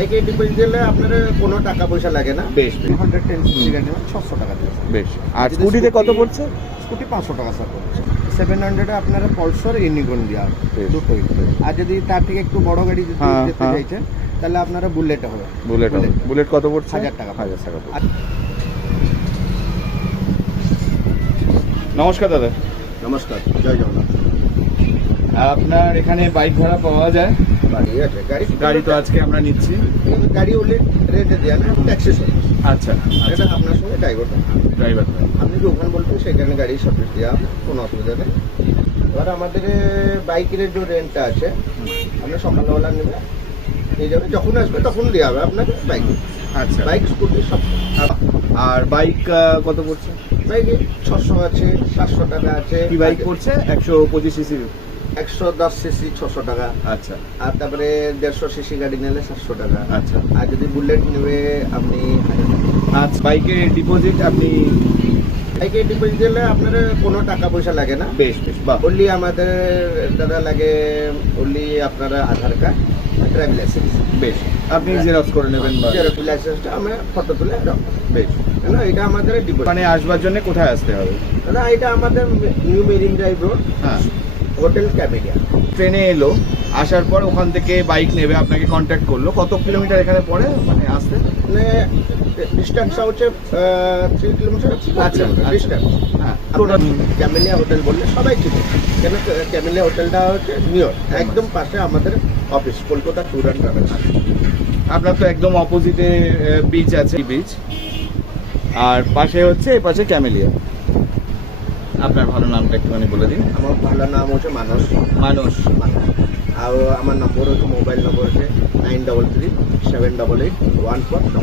বাইকে ডিপোজিট দিলে আপনার কোনো টাকা পয়সা লাগে না। বেশ বেশ 110 সিসি গাড়ি 600 টাকা দিয়ে। বেশ। আর স্কুটিতে কত পড়ছে? স্কুটি 500 টাকা স্যার পড়ছে। 700 আপনারা পলসর ইউনিকর্ন দেওয়া বেশ। দুটোই। আর যদি তার থেকে একটু বড় গাড়ি যদি হ্যাঁ, যেতে হ্যাঁ। চাইছেন তাহলে আপনারা বুলেট হবে। বুলেট বুলেট কত পড়ছে? 1000 টাকা। 1000 টাকা পড়ছে। নমস্কার দাদা। নমস্কার, জয় জগন্নাথ। আপনার এখানে বাইক ভাড়া পাওয়া যায়? গাড়ি আছে, গাড়ি তো আজকে আমরা নিচ্ছি। গাড়ি ওলে রেটে দেওয়া না, ট্যাক্সি সব। আচ্ছা এটা আপনার সঙ্গে ড্রাইভার। ড্রাইভার। আপনি যখন বলবেন সেখানে গাড়ি সার্ভিস দেওয়া হবে, কোনো অসুবিধা নেই। এবার আমাদের বাইকের যে রেন্টটা আছে, আপনি সকালবেলা নেবে নিয়ে যাবে, যখন আসবে তখন দেওয়া হবে আপনাকে বাইক। আচ্ছা। বাইক স্কুটি সব। আর বাইক কত পড়ছে? বাইকে 600 আছে, 700 টাকা আছে। কি বাইক পড়ছে? 125 সিসি। 110 সিসি 600 টাকা। আচ্ছা আর তারপরে 150 সিসি গাড়ি নিলে 700 টাকা। আচ্ছা আর যদি বুলেট নেবে আপনি 1000 টাকা। আচ্ছা। বাইকের ডিপোজিট আপনি? বাইকে ডিপোজিট দিলে আপনার কোনো টাকা পয়সা লাগে না। বেশ বেশ। বাহ। ওনলি আমাদের দাদা লাগে ওনলি আপনার আধার কার্ড, ড্রাইভিং লাইসেন্স। বেশ। আপনি জেরক্স করে নেবেন বা? ড্রাইভিং লাইসেন্সটা আমি ফটো তুলে রাখবো। বেশ। না, এটা আমাদের ডিপোজিট। মানে আসবার জন্য কোথায় আসতে হবে? দাদা এটা আমাদের নিউ মেরিন ড্রাইভ রোড, হ্যাঁ। Hotel camellia. ট্রেনে এলো, আসার পর ওখান থেকে বাইক নেবে, আপনাকে কন্ট্যাক্ট করলো। কত কিলোমিটার এখানে পড়ে মানে আসতে? মানে ডিস্টেন্সটা হচ্ছে 3 কিলোমিটার। আচ্ছা, ডিস্টেন্স। হ্যাঁ। ক্যামেলিয়া হোটেল বললে সবাই চিনে, কেন ক্যামেলিয়া হোটেলটা হচ্ছে নিউ একদম পাশে আমাদের office, Kolkata tour and travel. আপনার তো একদম অপোজিটে বিচ আছে, বিচ, আর পাশে হচ্ছে এই পাশে ক্যামেলিয়া। আপনার ভালো নামটা একটুখানি বলে দিন। আমার ভালো নাম হচ্ছে মানস। মানুষ। আর আমার নম্বর হচ্ছে, মোবাইল নম্বর হচ্ছে 933 788 14